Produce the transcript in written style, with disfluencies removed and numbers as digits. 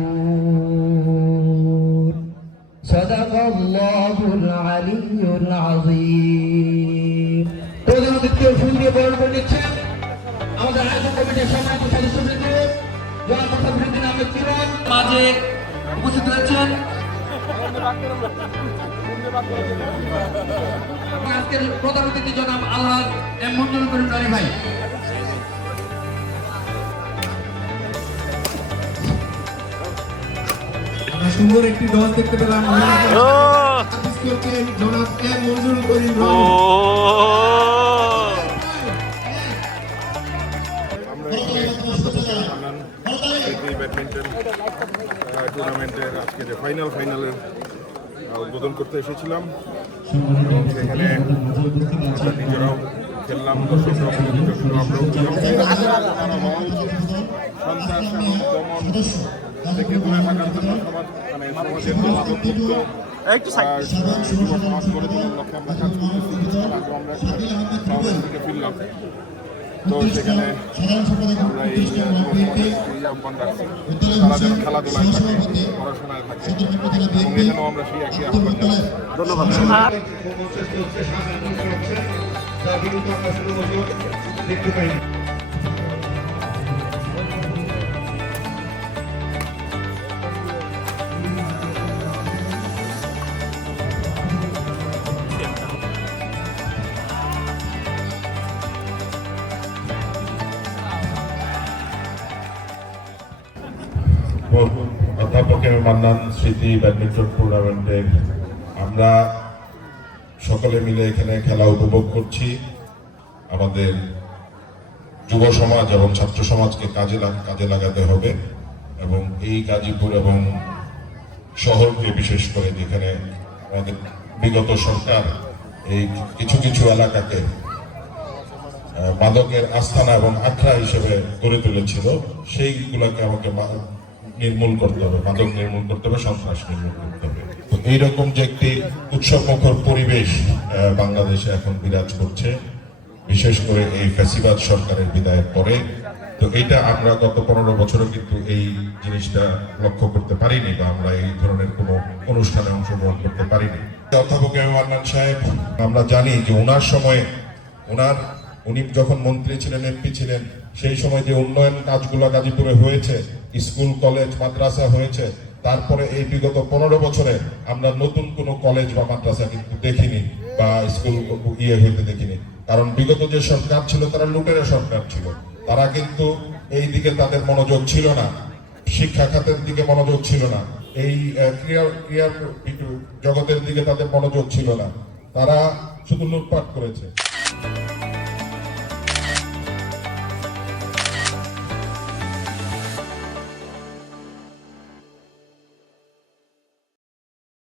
يعملون صدق الله العلي العظيم প্রধানমন্ত্রী ফুল দিয়ে বক্তব্য দিচ্ছেন আমাদের আয়োজক কমিটির সম্মানিত সদস্যবৃন্দ জনাব মোসাফিরউদ্দিন আহমেদ কিরণ মাঝে উপস্থিত রয়েছেন। আজকের প্রধান অতিথি জনাব আলহাজ এম মঞ্জুর করিম রানী ভাই। সুন্দর একটি দল দেখতে পেলাম জনাব এম মঞ্জুর করিম ব্যাডমিন্টন টুর্নামেন্টের আজকে যে ফাইনালের উদ্বোধন করতে এসেছিলাম। সেখানে আমরা নিজেরাও খেললাম, দর্শকরাও আমরাও খেললাম। সন্ত্রাস এবং দমন থেকে দূরে থাকার জন্য সমাজের মাদকমুক্ত যুব সমাজ গড়ে তোলার লক্ষ্যে আমরা কাজ করতেছি। আগে আমরা শহর থেকে ফিরলাম, তো সেখানে আমরা এই আহ্বান রাখছি তারা যেন খেলাধুলায় থাকে, পড়াশোনায় থাকে, এবং এখানেও আমরা সেই একই আহ্বান জানাই। ধন্যবাদ। অধ্যাপক মান্নান স্মৃতি ব্যাডমিন্টন টুর্নামেন্টের আমরা সকলে মিলে এখানে খেলা উপভোগ করছি। আমাদের যুব সমাজ এবং ছাত্র সমাজকে কাজে লাগাতে হবে, এবং এই গাজীপুর এবং শহরকে বিশেষ করে যেখানে আমাদের বিগত সরকার এই কিছু কিছু এলাকাকে মাদকের আস্তানা এবং আখড়া হিসেবে গড়ে তুলেছিল, সেইগুলোকে আমাকে নির্মূল করতে হবে, মাদক নির্মূল করতে হবে, সন্ত্রাস নির্মূল করতে হবে। তো এইরকম যে একটি উৎসবমুখর পরিবেশ বাংলাদেশে এখন বিরাজ করছে, বিশেষ করে এই ফ্যাসিবাদ সরকারের বিদায়ের পরে, তো এইটা আমরা গত 15 বছরে কিন্তু এই জিনিসটা লক্ষ্য করতে পারিনি, বা আমরা এই ধরনের কোনো অনুষ্ঠানে অংশগ্রহণ করতে পারিনি। অধ্যাপক মান্নান সাহেব, আমরা জানি যে ওনার সময়ে উনি যখন মন্ত্রী ছিলেন, এমপি ছিলেন, সেই সময় যে উন্নয়ন কাজগুলো গাজীপুরে হয়েছে, স্কুল কলেজ মাদ্রাসা হয়েছে, তারপরে এই বিগত 15 বছরে আমরা নতুন কোনো কলেজ বা মাদ্রাসা কিন্তু দেখিনি, বা স্কুল হইতে দেখিনি। কারণ বিগত যে সরকার ছিল তারা লুটেরা সরকার ছিল, তারা কিন্তু এই দিকে তাদের মনোযোগ ছিল না, শিক্ষা খাতের দিকে মনোযোগ ছিল না, এই ক্রিয়া জগতের দিকে তাদের মনোযোগ ছিল না, তারা শুধু লুটপাট করেছে।